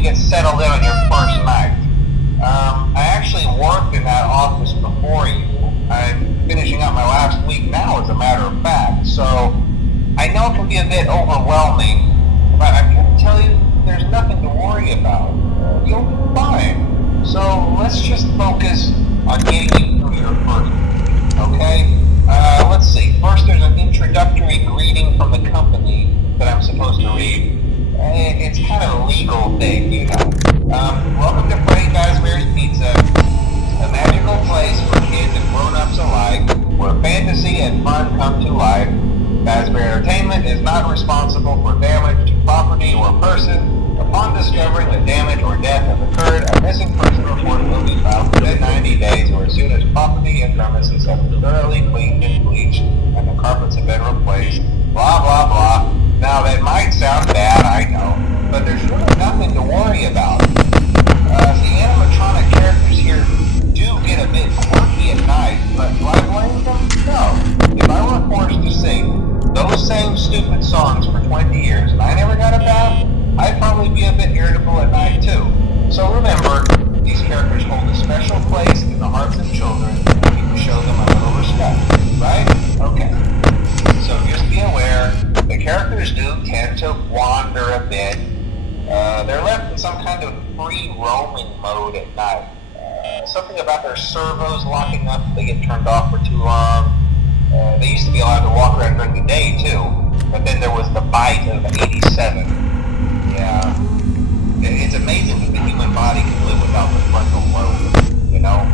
you get settled in on your first night. I actually worked in that office before you. I'm finishing up my last week now, as a matter of fact, so I know it can be a bit overwhelming, but I'm here to tell you there's nothing to worry about. You'll be fine. So let's just focus on getting you through your first week, okay? Let's see. First, there's an introductory greeting from the company that I'm supposed to read. It's kind of a legal thing, you know. Welcome to Freddy Fazbear's Pizza, a magical place for kids and grown-ups alike, where fantasy and fun come to life. Fazbear Entertainment is not responsible for damage to property or person. Upon discovering that damage or death has occurred, a missing person report will be filed within 90 days or as soon as property and premises have been thoroughly cleaned and bleached and the carpets have been replaced. Blah, blah, blah. Now, that might sound bad, I know, but there's really nothing to worry about. The animatronic characters here do get a bit quirky at night, but do I blame them? No. If I were forced to sing those same stupid songs for 20 years and I never got a bath, I'd probably be a bit irritable at night too. So remember, these characters hold a special place in the hearts of children, and you can show them a little respect, right? Okay. So just be aware, the characters do tend to wander a bit. They're left in some kind of free roaming mode at night. Something about their servos locking up if they get turned off for too long. They used to be allowed to walk around during the day too, but then there was the bite of 87. Yeah. It's amazing that the human body can live without the frontal lobe, you know?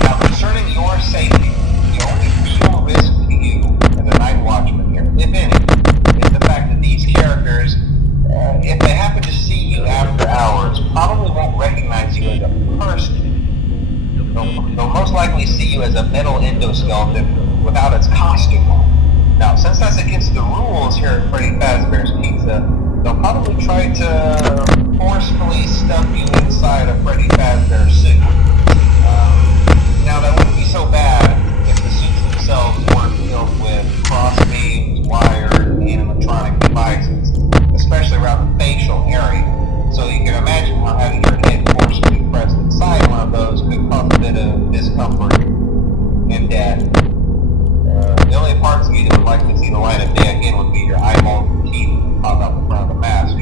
Now, concerning your safety, the only real risk to you as a night watchman here, if any, is the fact that these characters, if they happen to see you after hours, probably won't recognize you as a person. They'll most likely see you as a metal endoskeleton without its costume on. Now, since that's against the rules here at Freddy Fazbear's Pizza, they'll probably try to forcefully stuff you inside a Freddy Fazbear suit. Now, that wouldn't be so bad if the suits themselves weren't filled with cross beams, wires, and animatronic devices, especially around the facial area. So you can imagine how having your head forcefully pressed inside one of those could cause a bit of discomfort and death. The only parts of you that would like to see the light of day again would be your eyeballs and teeth that pop out the front of the mask.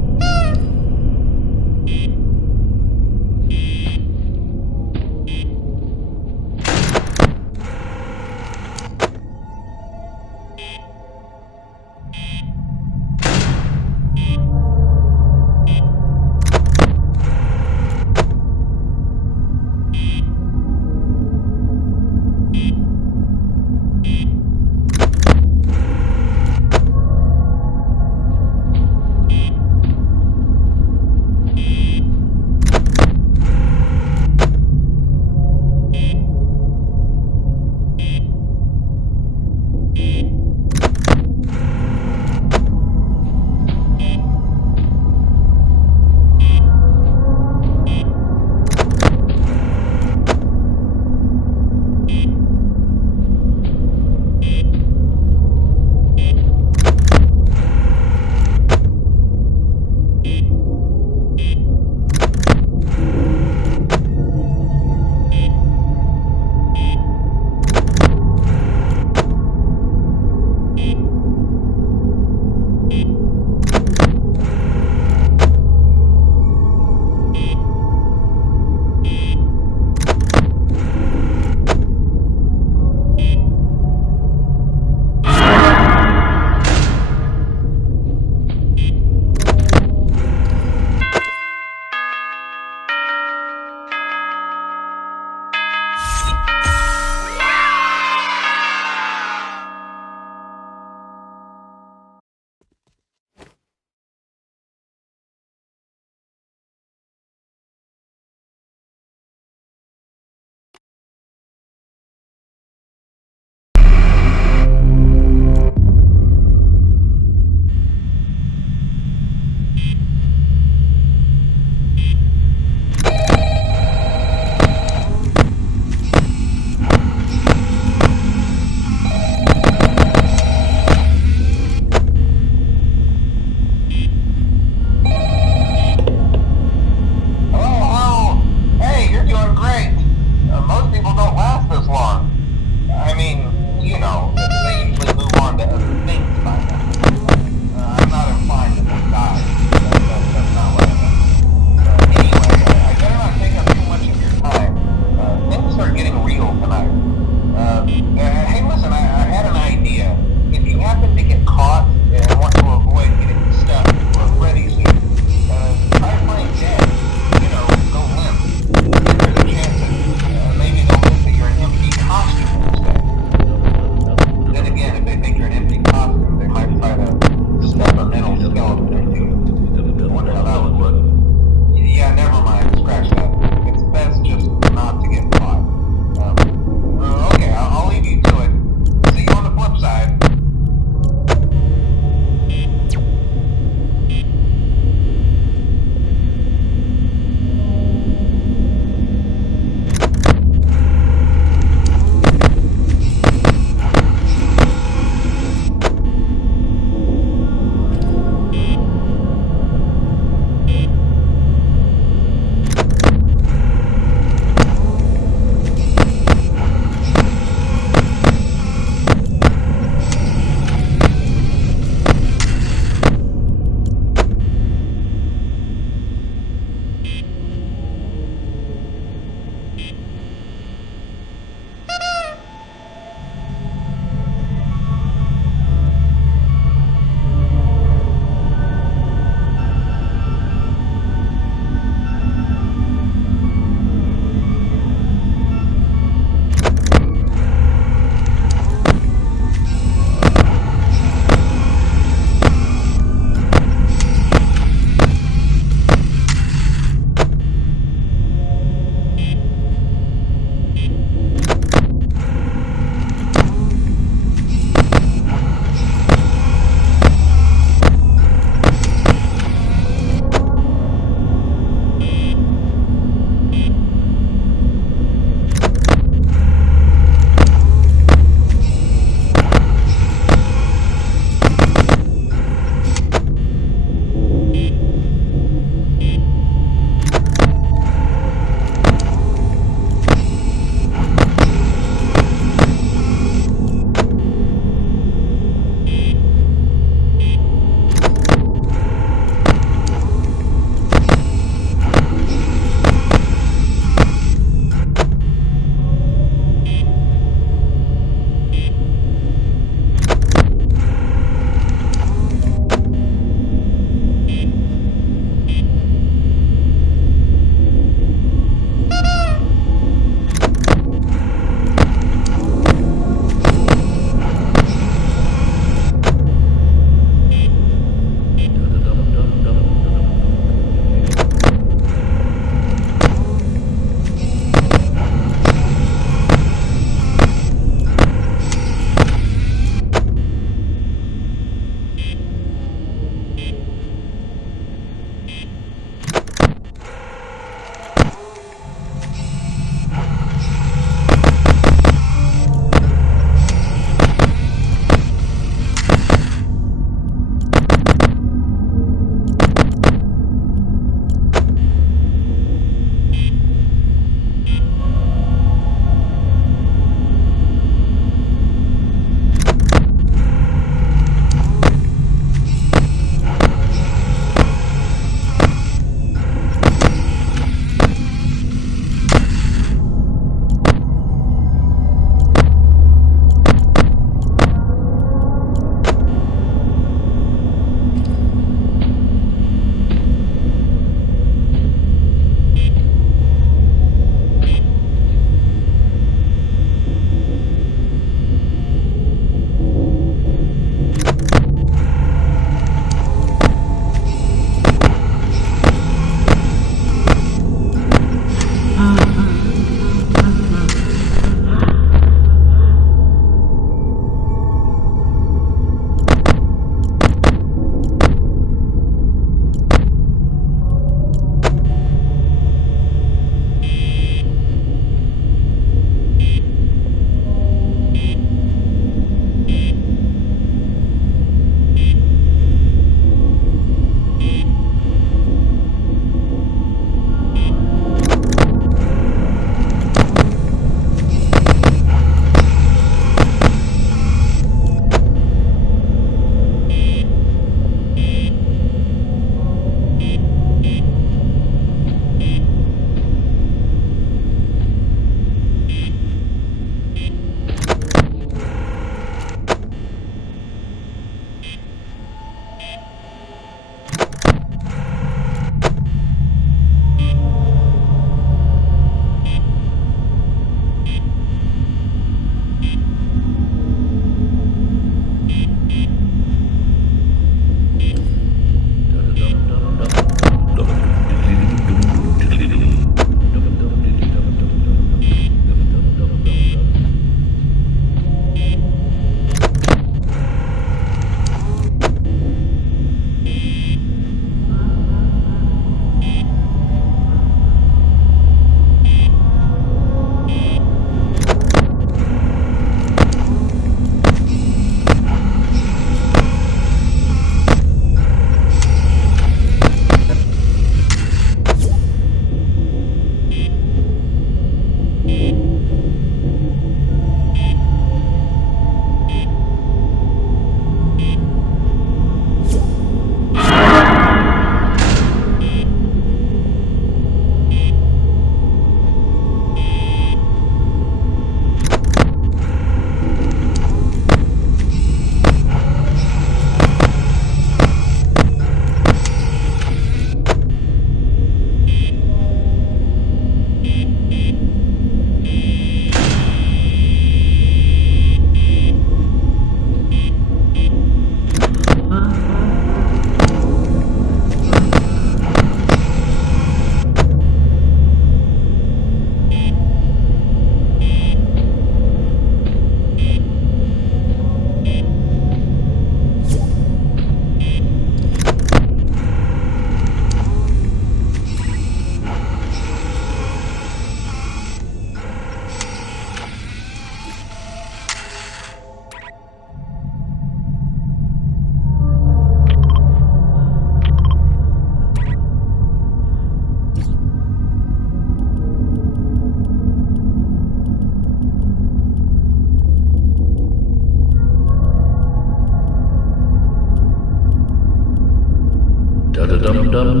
dum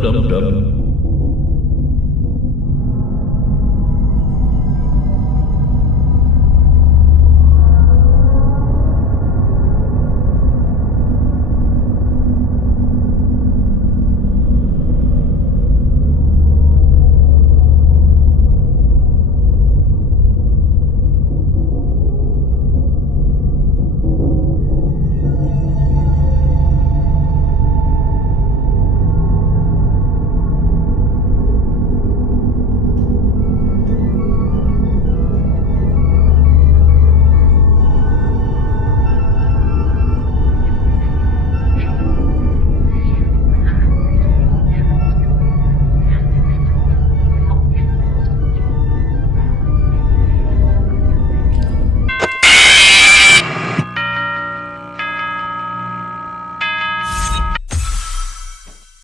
dum